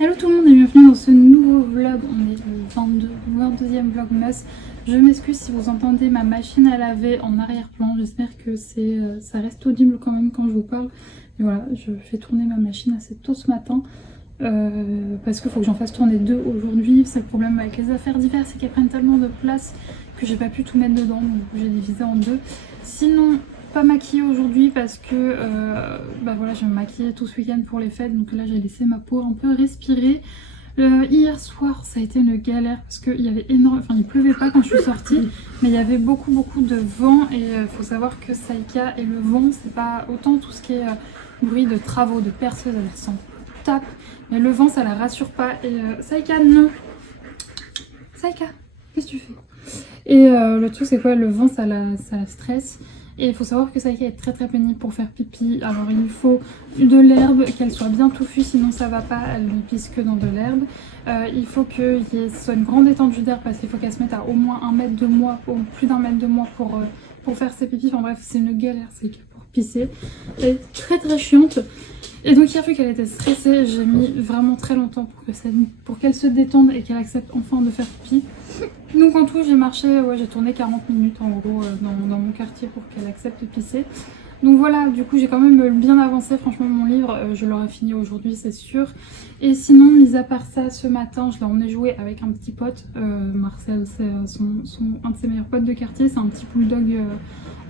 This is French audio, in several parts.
Hello tout le monde et bienvenue dans ce nouveau vlog. On est le 22e vlogmas. Je m'excuse si vous entendez ma machine à laver en arrière-plan. J'espère que ça reste audible quand même quand je vous parle. Mais voilà, je fais tourner ma machine assez tôt ce matin. Parce qu'il faut que j'en fasse tourner 2 aujourd'hui. C'est le problème avec les affaires diverses, c'est qu'elles prennent tellement de place que j'ai pas pu tout mettre dedans. Donc j'ai divisé en 2. Sinon, pas maquillée aujourd'hui parce que voilà, je vais me maquiller tout ce week-end pour les fêtes. Donc là, j'ai laissé ma peau un peu respirer. Hier soir, ça a été une galère parce qu'il y avait il pleuvait pas quand je suis sortie, mais il y avait beaucoup de vent et il faut savoir que Saïka et le vent, c'est pas autant tout ce qui est bruit de travaux, de perceuse, elle s'en tape, mais le vent, ça la rassure pas. Et Saïka, non, Saïka, qu'est-ce que tu fais? Et le truc, c'est quoi? Le vent, ça la stresse. Et il faut savoir que Saïka est très pénible pour faire pipi. Alors il lui faut de l'herbe, qu'elle soit bien touffue, sinon ça va pas, elle ne pisse que dans de l'herbe. Il faut que ce soit une grande étendue d'air parce qu'il faut qu'elle se mette à au moins 1 mètre de moi, ou plus d'1 mètre de moi pour faire ses pipis. Enfin bref, c'est une galère Saïka pour pisser. Elle est très chiante. Et donc hier, vu qu'elle était stressée, j'ai mis vraiment très longtemps pour qu'elle se détende et qu'elle accepte enfin de faire pipi. Donc en tout, j'ai marché, j'ai tourné 40 minutes en gros dans mon quartier pour qu'elle accepte de pisser. Donc voilà, du coup j'ai quand même bien avancé, franchement mon livre, je l'aurai fini aujourd'hui c'est sûr. Et sinon, mis à part ça, ce matin, je l'ai emmené jouer avec un petit pote, Marcel, c'est un de ses meilleurs potes de quartier, c'est un petit bulldog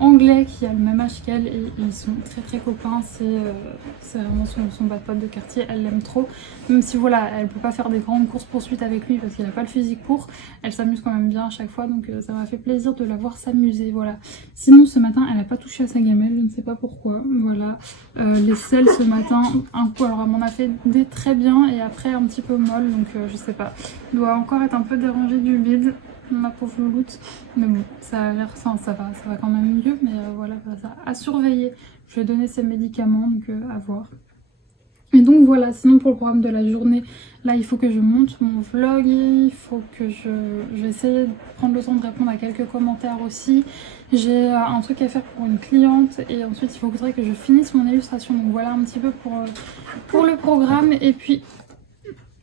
anglais qui a le même âge qu'elle et ils sont très copains, c'est vraiment son bad pote de quartier, elle l'aime trop. Même si voilà, elle peut pas faire des grandes courses poursuites avec lui parce qu'il a pas le physique pour, elle s'amuse quand même bien à chaque fois, donc ça m'a fait plaisir de la voir s'amuser, voilà. Sinon ce matin elle a pas touché à sa gamelle, je ne sais pas pourquoi, voilà. Les selles ce matin, un coup, alors elle m'en a fait des très bien et après un petit peu molle, donc je sais pas, elle doit encore être un peu dérangée du bide, ma pauvre louloute, mais bon, ça a l'air, ça va quand même mieux, mais voilà, ça à surveiller. Je lui ai donné ses médicaments, donc à voir. Et donc voilà, sinon pour le programme de la journée, là il faut que je monte mon vlog, il faut que je vais essayer de prendre le temps de répondre à quelques commentaires aussi. J'ai un truc à faire pour une cliente et ensuite il faudrait que je finisse mon illustration. Donc voilà un petit peu pour le programme. Et puis,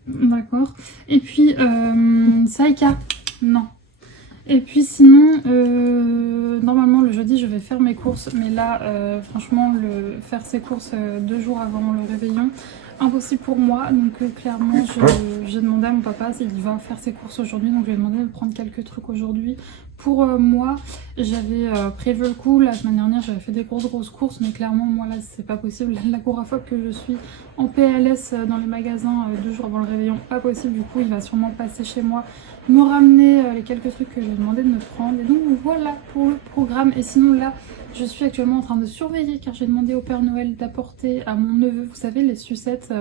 d'accord. Et puis, Saïka, non. Et puis sinon, normalement le jeudi je vais faire mes courses, mais là franchement faire ses courses 2 jours avant le réveillon, impossible pour moi. Donc clairement j'ai demandé à mon papa s'il va faire ses courses aujourd'hui, donc je lui ai demandé de prendre quelques trucs aujourd'hui pour moi. J'avais prévu le coup, la semaine dernière j'avais fait des grosses courses, mais clairement moi là c'est pas possible. La couraphobe que je suis en PLS dans les magasins 2 jours avant le réveillon, pas possible. Du coup il va sûrement passer chez moi, me ramener les quelques trucs que j'ai demandé de me prendre. Et donc voilà pour le programme. Et sinon là je suis actuellement en train de surveiller car j'ai demandé au Père Noël d'apporter à mon neveu, vous savez, les sucettes,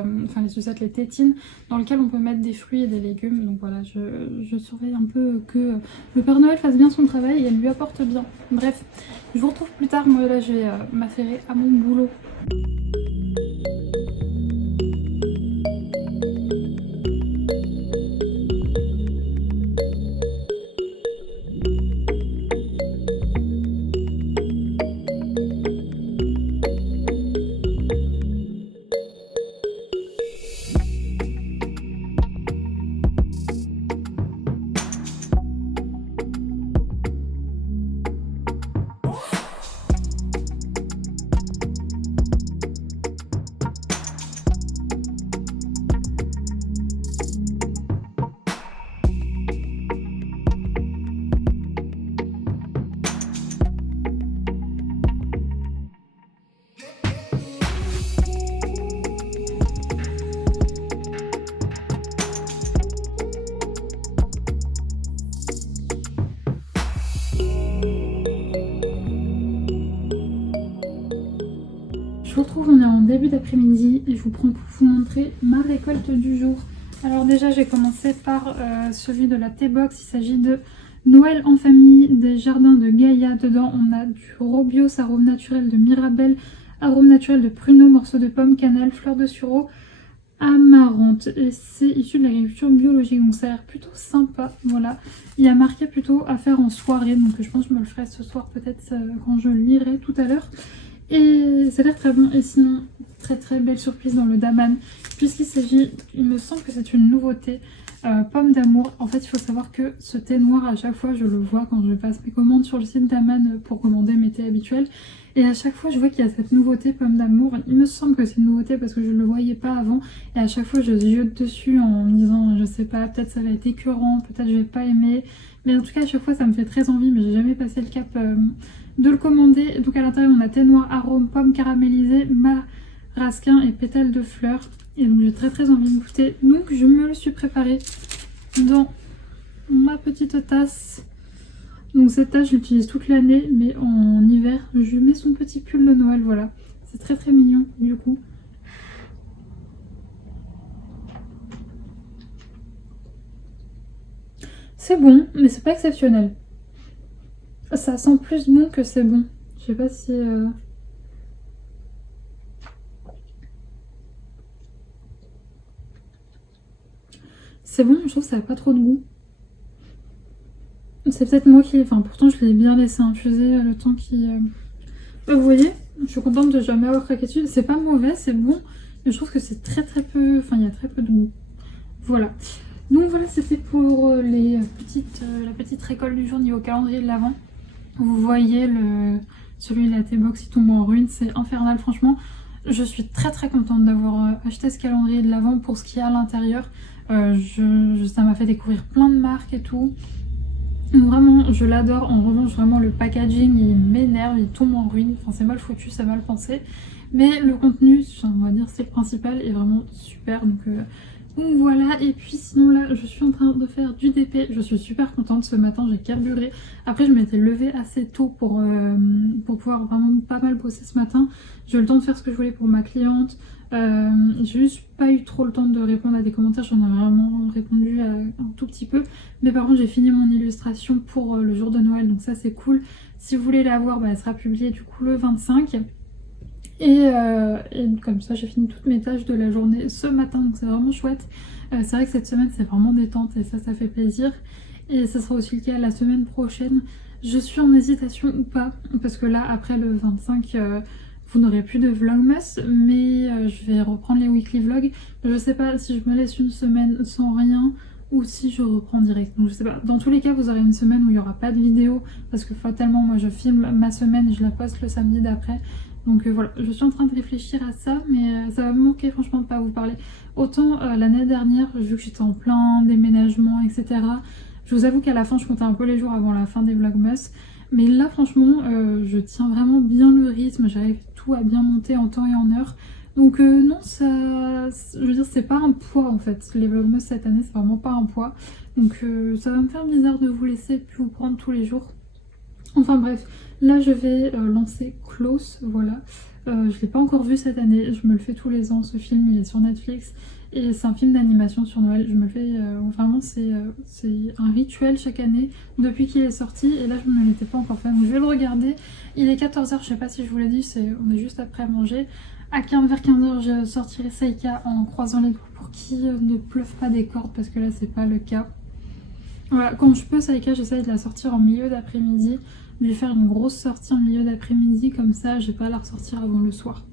les tétines dans lesquelles on peut mettre des fruits et des légumes. Donc voilà, je surveille un peu que le Père Noël fasse bien son travail et elle lui apporte bien. Bref, je vous retrouve plus tard. Moi là je vais m'affairer à mon boulot. Je vous retrouve, on est en début d'après-midi et je vous prends pour vous montrer ma récolte du jour. Alors déjà j'ai commencé par celui de la T-Box, il s'agit de Noël en famille des jardins de Gaïa. Dedans on a du Robios, arôme naturel de Mirabelle, arôme naturel de pruneau, morceaux de pomme, cannelle, fleur de sureau, amarante. Et c'est issu de l'agriculture biologique, donc ça a l'air plutôt sympa. Voilà, il y a marqué plutôt à faire en soirée, donc je pense que je me le ferai ce soir peut-être quand je le lirai tout à l'heure. Et ça a l'air très bon. Et sinon, très très belle surprise dans le Daman, puisqu'il s'agit, il me semble que c'est une nouveauté, pomme d'amour. En fait, il faut savoir que ce thé noir, à chaque fois, je le vois quand je passe mes commandes sur le site Daman pour commander mes thés habituels. Et à chaque fois, je vois qu'il y a cette nouveauté pomme d'amour. Il me semble que c'est une nouveauté parce que je ne le voyais pas avant. Et à chaque fois, je ziote dessus en me disant, je sais pas, peut-être ça va être écœurant, peut-être je vais pas aimer. Mais en tout cas, à chaque fois, ça me fait très envie, mais j'ai jamais passé le cap de le commander. Donc à l'intérieur, on a thé noir, arôme, pomme caramélisée, marasquin et pétales de fleurs. Et donc j'ai très très envie de goûter. Donc je me le suis préparé dans ma petite tasse. Donc cette tasse, je l'utilise toute l'année, mais en hiver, je mets son petit pull de Noël, voilà. C'est très très mignon du coup. C'est bon, mais c'est pas exceptionnel. Ça sent plus bon que c'est bon. Je sais pas si... C'est bon, je trouve que ça n'a pas trop de goût. C'est peut-être moi qui... Enfin, pourtant, je l'ai bien laissé infuser le temps qui... Vous voyez, je suis contente de jamais avoir craqué dessus. C'est pas mauvais, c'est bon, mais je trouve que c'est très très peu... Enfin, il y a très peu de goût. Voilà. Donc voilà, c'était pour la petite récolte du jour niveau calendrier de l'Avent. Vous voyez celui de la T-Box, il tombe en ruine, c'est infernal franchement. Je suis très très contente d'avoir acheté ce calendrier de l'Avent pour ce qu'il y a à l'intérieur. Ça m'a fait découvrir plein de marques et tout. Vraiment, je l'adore. En revanche, vraiment, le packaging, il m'énerve, il tombe en ruine. Enfin, c'est mal foutu, c'est mal pensé. Mais le contenu, on va dire, c'est le principal, est vraiment super. Donc voilà, et puis sinon là, je suis en train de faire du DP. Je suis super contente. Ce matin, j'ai carburé. Après, je m'étais levée assez tôt pour pouvoir vraiment pas mal bosser ce matin. J'ai eu le temps de faire ce que je voulais pour ma cliente. J'ai juste pas eu trop le temps de répondre à des commentaires, j'en ai vraiment répondu un tout petit peu. Mais par contre, j'ai fini mon illustration pour le jour de Noël, donc ça c'est cool. Si vous voulez la voir, elle sera publiée du coup le 25. Et comme ça, j'ai fini toutes mes tâches de la journée ce matin, donc c'est vraiment chouette. C'est vrai que cette semaine, c'est vraiment détente et ça fait plaisir. Et ça sera aussi le cas la semaine prochaine. Je suis en hésitation ou pas, parce que là, après le 25, vous n'aurez plus de vlogmas, mais je vais reprendre les weekly vlogs. Je sais pas si je me laisse une semaine sans rien ou si je reprends direct. Donc je sais pas. Dans tous les cas, vous aurez une semaine où il n'y aura pas de vidéo parce que fatalement, moi je filme ma semaine et je la poste le samedi d'après. Donc voilà, je suis en train de réfléchir à ça, mais ça va me manquer franchement de ne pas vous parler. Autant l'année dernière, vu que j'étais en plein déménagement, etc. Je vous avoue qu'à la fin, je comptais un peu les jours avant la fin des vlogmas. Mais là, franchement, je tiens vraiment bien le rythme. J'arrive tout à bien monter en temps et en heure. Donc non, ça, je veux dire, c'est pas un poids en fait. Les vlogmas cette année, c'est vraiment pas un poids. Donc ça va me faire bizarre de vous laisser puis vous prendre tous les jours. Enfin bref, là je vais lancer Klaus, voilà. Je l'ai pas encore vu cette année, je me le fais tous les ans, ce film il est sur Netflix. Et c'est un film d'animation sur Noël, je me le fais, vraiment c'est un rituel chaque année depuis qu'il est sorti. Et là je ne l'étais pas encore fait, donc je vais le regarder. Il est 14h, je sais pas si je vous l'ai dit, on est juste après manger. Vers 15h je sortirai Saïka en croisant les doigts pour qu'il ne pleuve pas des cordes parce que là c'est pas le cas. Voilà, quand je peux, Saïka, j'essaye de la sortir en milieu d'après-midi, de lui faire une grosse sortie en milieu d'après-midi, comme ça j'ai pas à la ressortir avant le soir.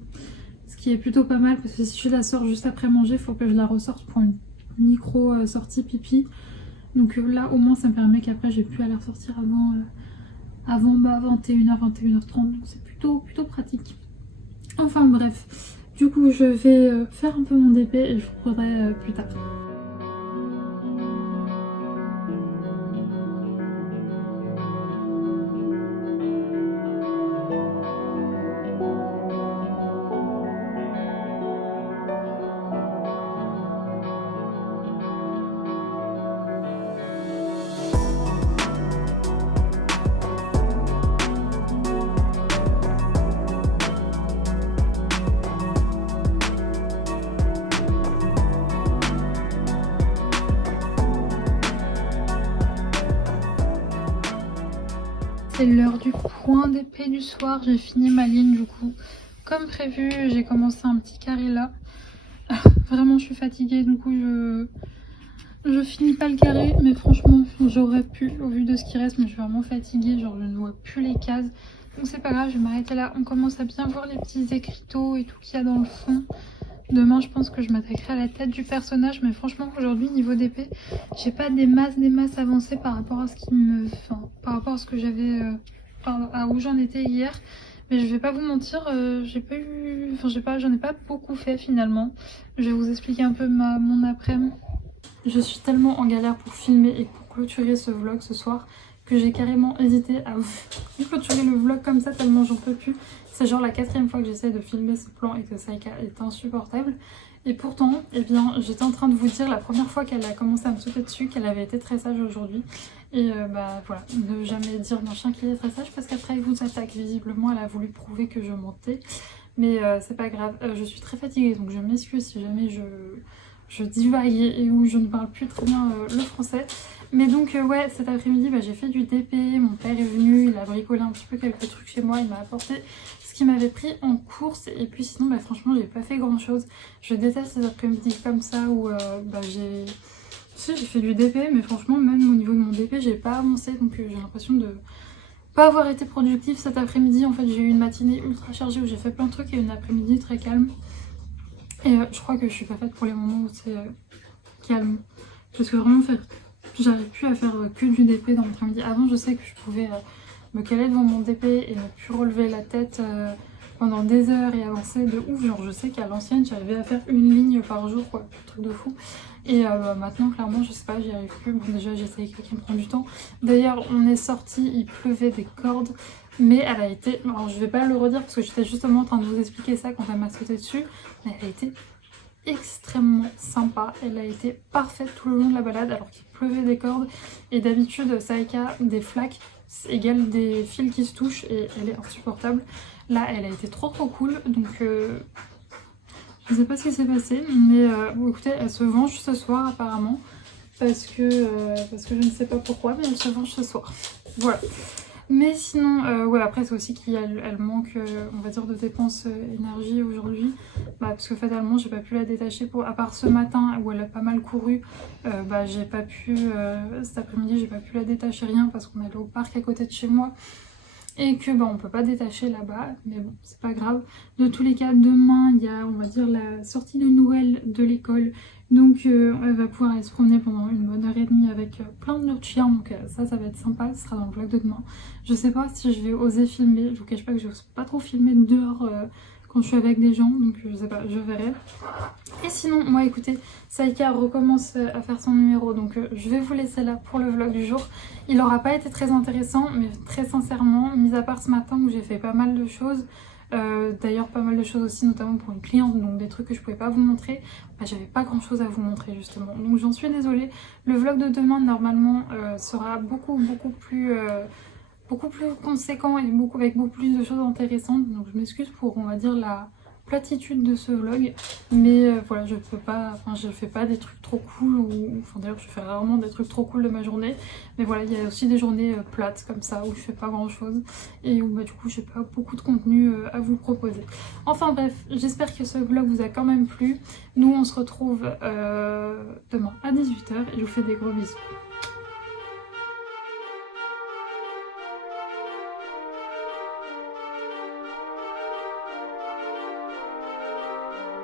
Ce qui est plutôt pas mal parce que si je la sors juste après manger, il faut que je la ressorte pour une micro sortie pipi. Donc là au moins ça me permet qu'après j'ai plus à la ressortir avant 21h, 21h30, donc c'est plutôt pratique. Enfin bref, du coup je vais faire un peu mon DP et je vous reprendrai plus tard. C'est l'heure du point d'épée du soir, j'ai fini ma ligne du coup. Comme prévu, j'ai commencé un petit carré là. Vraiment je suis fatiguée, du coup Je finis pas le carré, mais franchement, j'aurais pu au vu de ce qui reste, mais je suis vraiment fatiguée, genre je ne vois plus les cases. Donc c'est pas grave, je vais m'arrêter là. On commence à bien voir les petits écriteaux et tout qu'il y a dans le fond. Demain, je pense que je m'attaquerai à la tête du personnage, mais franchement, aujourd'hui, niveau d'épée, j'ai pas des masses avancées par rapport à ce qui me... Enfin, par rapport à ce que j'avais... à où j'en étais hier. Mais je vais pas vous mentir, j'ai pas eu... Enfin, j'en ai pas beaucoup fait finalement. Je vais vous expliquer un peu mon après-midi. Je suis tellement en galère pour filmer et pour clôturer ce vlog ce soir que j'ai carrément hésité à clôturer le vlog comme ça tellement j'en peux plus. C'est genre la 4e fois que j'essaie de filmer ce plan et que Saïka est insupportable. Et pourtant, eh bien, j'étais en train de vous dire la première fois qu'elle a commencé à me sauter dessus qu'elle avait été très sage aujourd'hui. Et bah voilà, ne jamais dire d'un chien qu'il est très sage parce qu'après il vous attaque. Visiblement, elle a voulu prouver que je mentais. Mais c'est pas grave, je suis très fatiguée donc je m'excuse si jamais je divague et où je ne parle plus très bien le français. Mais donc ouais, cet après-midi j'ai fait du DP, mon père est venu, il a bricolé un petit peu quelques trucs chez moi, il m'a apporté ce qu'il m'avait pris en course et puis sinon franchement j'ai pas fait grand chose. Je déteste ces après-midi comme ça où j'ai... Si, j'ai fait du DP mais franchement même au niveau de mon DP j'ai pas avancé donc j'ai l'impression de pas avoir été productive cet après-midi. En fait j'ai eu une matinée ultra chargée où j'ai fait plein de trucs et une après-midi très calme. Et je crois que je suis pas faite pour les moments où c'est calme. Parce que vraiment, j'arrive plus à faire que du DP dans l'après-midi. Avant, je sais que je pouvais me caler devant mon DP et ne plus relever la tête pendant des heures et avancer de ouf. Genre, je sais qu'à l'ancienne, j'arrivais à faire une ligne par jour, quoi. Un truc de fou. Et maintenant, clairement, je sais pas, j'y arrive plus. Bon, déjà, j'essaie d'écrire qui me prend du temps. D'ailleurs, on est sorti, il pleuvait des cordes. Mais elle a été, alors je vais pas le redire parce que j'étais justement en train de vous expliquer ça quand elle m'a sauté dessus, mais elle a été extrêmement sympa, elle a été parfaite tout le long de la balade alors qu'il pleuvait des cordes et d'habitude Saïka, des flaques égale des fils qui se touchent et elle est insupportable. Là elle a été trop cool donc je sais pas ce qui s'est passé mais bon écoutez elle se venge ce soir apparemment parce que je ne sais pas pourquoi mais elle se venge ce soir, voilà. Mais sinon, ouais, après c'est aussi qu'elle manque, on va dire, de dépenses énergie aujourd'hui. Parce que fatalement, j'ai pas pu la détacher, à part ce matin où elle a pas mal couru. J'ai pas pu, cet après-midi, j'ai pas pu la détacher rien parce qu'on est allé au parc à côté de chez moi. Et que on peut pas détacher là-bas, mais bon, c'est pas grave. De tous les cas, demain, il y a, on va dire, la sortie de Noël de l'école. Donc elle va pouvoir aller se promener pendant une bonne heure et demie avec plein d'autres chiens, donc ça va être sympa, ce sera dans le vlog de demain. Je sais pas si je vais oser filmer, je vous cache pas que je n'ose pas trop filmer dehors quand je suis avec des gens, donc je sais pas, je verrai. Et sinon, moi écoutez, Saïka recommence à faire son numéro, donc je vais vous laisser là pour le vlog du jour. Il n'aura pas été très intéressant, mais très sincèrement, mis à part ce matin où j'ai fait pas mal de choses, d'ailleurs pas mal de choses aussi notamment pour une cliente, donc des trucs que je pouvais pas vous montrer, j'avais pas grand chose à vous montrer justement, donc j'en suis désolée. Le vlog de demain normalement sera beaucoup plus conséquent et avec beaucoup plus de choses intéressantes, donc je m'excuse pour on va dire la platitude de ce vlog, mais voilà, je peux pas, enfin je fais pas des trucs trop cool enfin d'ailleurs je fais rarement des trucs trop cool de ma journée, mais voilà, il y a aussi des journées plates comme ça où je fais pas grand chose et où du coup j'ai pas beaucoup de contenu à vous proposer. Enfin bref, j'espère que ce vlog vous a quand même plu. Nous on se retrouve demain à 18 h et je vous fais des gros bisous.